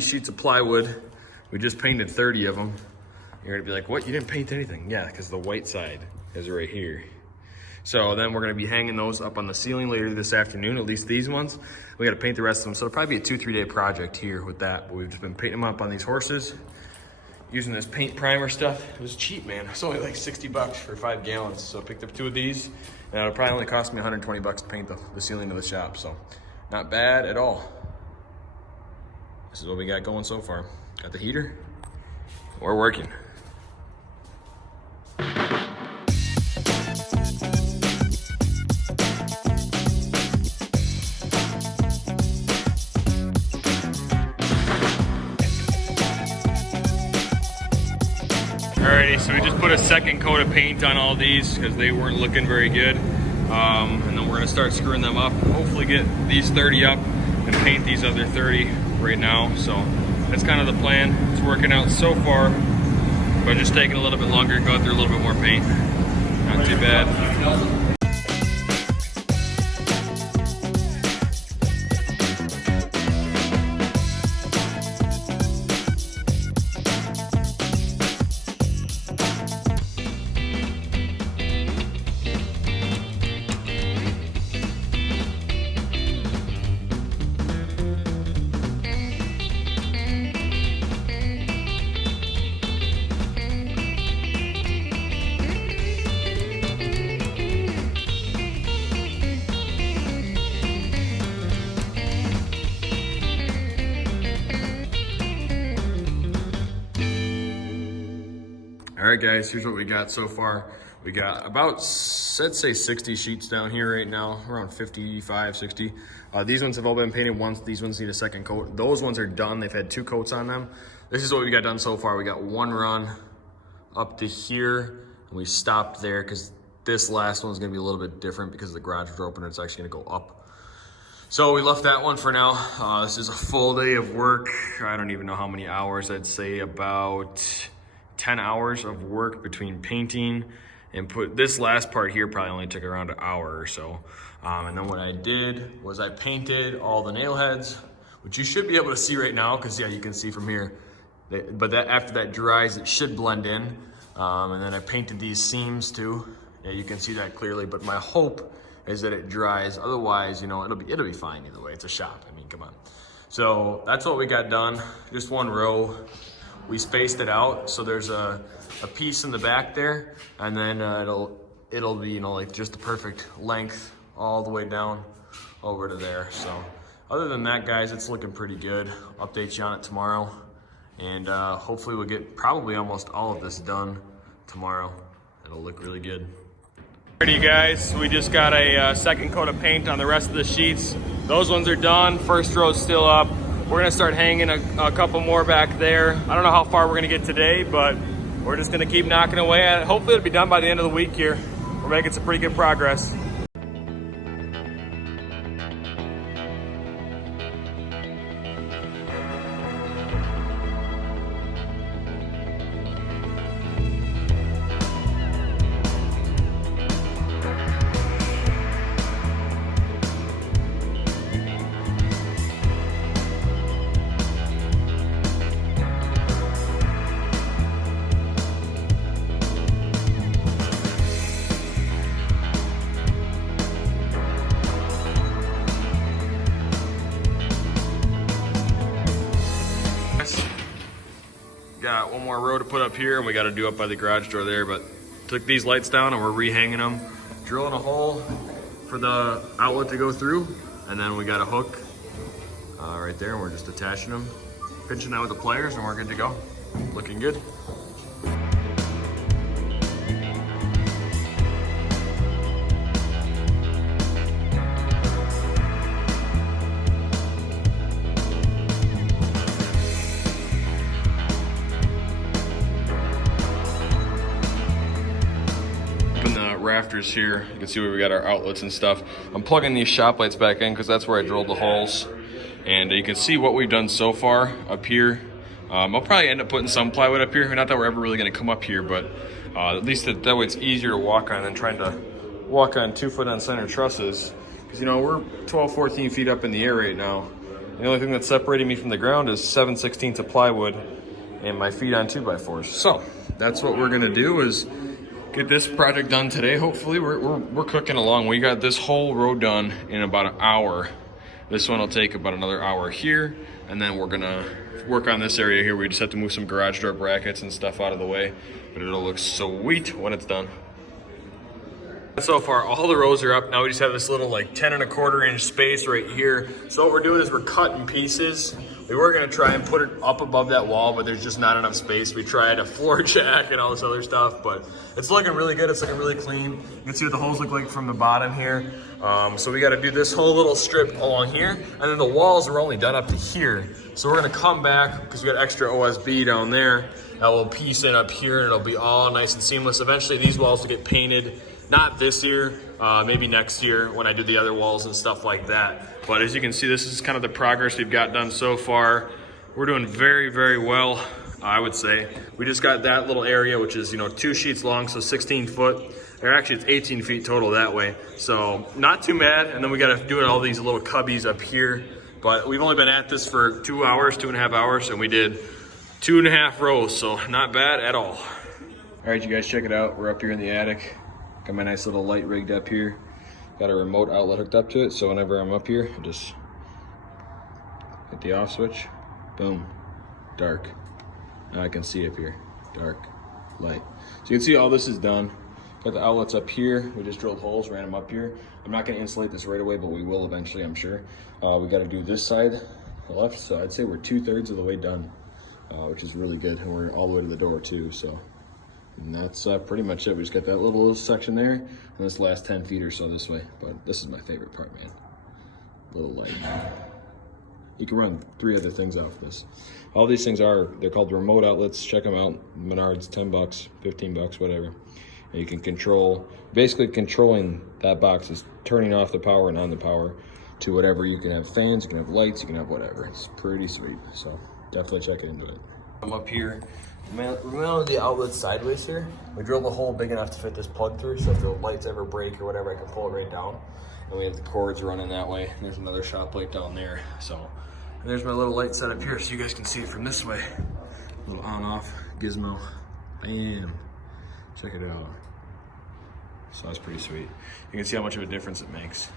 70 sheets of plywood. We just painted 30 of them. You're gonna be like, what, you didn't paint anything? Yeah, because the white side is right here. So then we're gonna be hanging those up on the ceiling later this afternoon, at least these ones. We gotta paint the rest of them. So it'll probably be a 2-3 day project here with that. But we've just been painting them up on these horses using this paint primer stuff. It was cheap, man. It's only like 60 bucks for 5 gallons. So I picked up 2 of these, and it'll probably only cost me 120 bucks to paint the ceiling of the shop. So not bad at all. This is what we got going so far. Got the heater. We're working. Alrighty, so we just put a second coat of paint on all these because they weren't looking very good. And then we're gonna start screwing them up. Hopefully get these 30 up and paint these other 30 right now. So that's kind of the plan. It's working out so far, but just taking a little bit longer and going through a little bit more paint. Not too bad. All right, guys, here's what we got so far. We got about, I'd say 60 sheets down here right now, around 55, 60. These ones have all been painted once. These ones need a second coat. Those ones are done. They've had 2 coats on them. This is what we got done so far. We got 1 run up to here, and we stopped there because this last one's gonna be a little bit different because the garage door opener, it's actually gonna go up. So we left that one for now. This is a full day of work. I don't even know how many hours. I'd say about 10 hours of work between painting and put this last part here probably only took around an hour or so. And then what I did was I painted all the nail heads, which you should be able to see right now because yeah, you can see from here. But that after that dries, it should blend in. And then I painted these seams too. Yeah, you can see that clearly, but my hope is that it dries. Otherwise, you know, it'll be fine either way. It's a shop, I mean, come on. So that's what we got done, just 1 row. We spaced it out, so there's a piece in the back there, and then it'll be, you know, like just the perfect length all the way down over to there. So other than that, guys, it's looking pretty good. Update you on it tomorrow, and hopefully we'll get probably almost all of this done tomorrow. It'll look really good. Alrighty, guys, we just got a second coat of paint on the rest of the sheets. Those ones are done. First row's still up. We're gonna start hanging a couple more back there. I don't know how far we're gonna get today, but we're just gonna keep knocking away at it. Hopefully it'll be done by the end of the week here. We're making some pretty good progress. Got 1 more row to put up here, and we got to do up by the garage door there, but took these lights down and we're rehanging them, drilling a hole for the outlet to go through, and then we got a hook right there, and we're just attaching them, pinching that with the pliers, and we're good to go. Looking good. Rafters here, you can see where we got our outlets and stuff. I'm plugging these shop lights back in because that's where I drilled the holes, and you can see what we've done so far up here. I'll probably end up putting some plywood up here. Not that we're ever really going to come up here, but at least that way it's easier to walk on than trying to walk on 2 foot on center trusses, because you know we're 12-14 feet up in the air right now, The only thing that's separating me from the ground is 7/16 of plywood and my feet on 2x4s. So that's what we're gonna do, is get this project done today. Hopefully we're cooking along. We got this whole road done in about an hour. This one will take about another hour here, and then we're gonna work on this area here. We just have to move some garage door brackets and stuff out of the way, but it'll look sweet when it's done. So far, all the rows are up. Now we just have this little like 10 1/4 inch space right here. So what we're doing is we're cutting pieces. We were gonna try and put it up above that wall, but there's just not enough space. We tried a floor jack and all this other stuff, but it's looking really good. It's looking really clean. You can see what the holes look like from the bottom here. So we gotta do this whole little strip along here, and then the walls are only done up to here. So we're gonna come back, because we got extra OSB down there, that will piece in up here, and it'll be all nice and seamless. Eventually these walls will get painted. Not this year, maybe next year when I do the other walls and stuff like that. But as you can see, this is kind of the progress we've got done so far. We're doing very, very well, I would say. We just got that little area, which is 2 sheets long, so 16 foot. Or actually it's 18 feet total that way. So not too bad. And then we gotta do all these little cubbies up here. But we've only been at this for 2 hours, 2.5 hours, and we did 2.5 rows, so not bad at all. All right, you guys, check it out. We're up here in the attic. Got my nice little light rigged up here. Got a remote outlet hooked up to it, so whenever I'm up here, I just hit the off switch. Boom, dark. Now I can see up here, dark, light. So you can see all this is done. Got the outlets up here. We just drilled holes, ran them up here. I'm not gonna insulate this right away, but we will eventually, I'm sure. We gotta do this side, the left, so I'd say we're 2/3 of the way done, which is really good. And we're all the way to the door too, so. And that's pretty much it. We just got that little section there, and this last 10 feet or so this way. But this is my favorite part, man. Little light. You can run 3 other things off this. All these things they're called remote outlets. Check them out. Menards, 10 bucks, 15 bucks, whatever. And you can basically controlling that box is turning off the power and on the power to whatever. You can have fans, you can have lights, you can have whatever. It's pretty sweet. So definitely check into it. I'm up here. We mounted the outlet sideways here. We drilled a hole big enough to fit this plug through, so if the lights ever break or whatever, I can pull it right down. And we have the cords running that way. And there's another shop light down there. So, and there's my little light set up here, so you guys can see it from this way. Little on-off gizmo. Bam. Check it out. So that's pretty sweet. You can see how much of a difference it makes.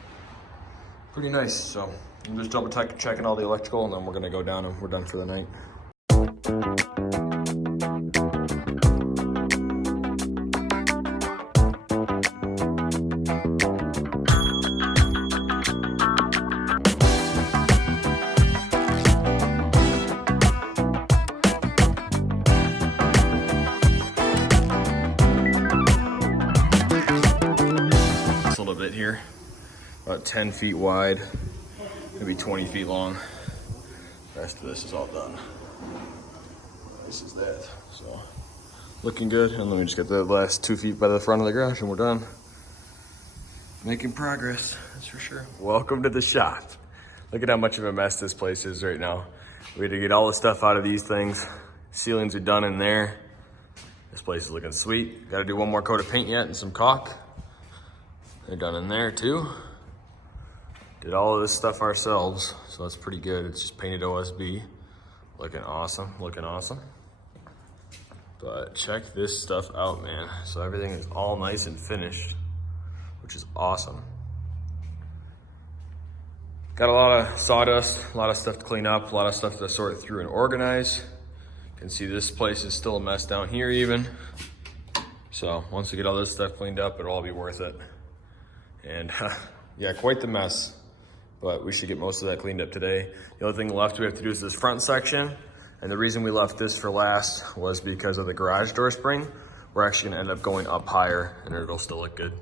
Pretty nice. So I'm just double checking all the electrical, and then we're gonna go down and we're done for the night. Bit here, about 10 feet wide, maybe 20 feet long. The rest of this is all done. This is that. So looking good. And let me just get the last 2 feet by the front of the garage and we're done. Making progress, that's for sure. Welcome to the shop. Look at how much of a mess this place is right now. We had to get all the stuff out of these things. Ceilings are done in there. This place is looking sweet. Got to do one more coat of paint yet and some caulk. They're done in there too. Did all of this stuff ourselves, so that's pretty good. It's just painted OSB. Looking awesome, looking awesome. But check this stuff out, man. So everything is all nice and finished, which is awesome. Got a lot of sawdust, a lot of stuff to clean up, a lot of stuff to sort through and organize. You can see this place is still a mess down here even. So once we get all this stuff cleaned up, it'll all be worth it. And yeah, quite the mess, but we should get most of that cleaned up today. The only thing left we have to do is this front section. And the reason we left this for last was because of the garage door spring. We're actually gonna end up going up higher and it'll still look good.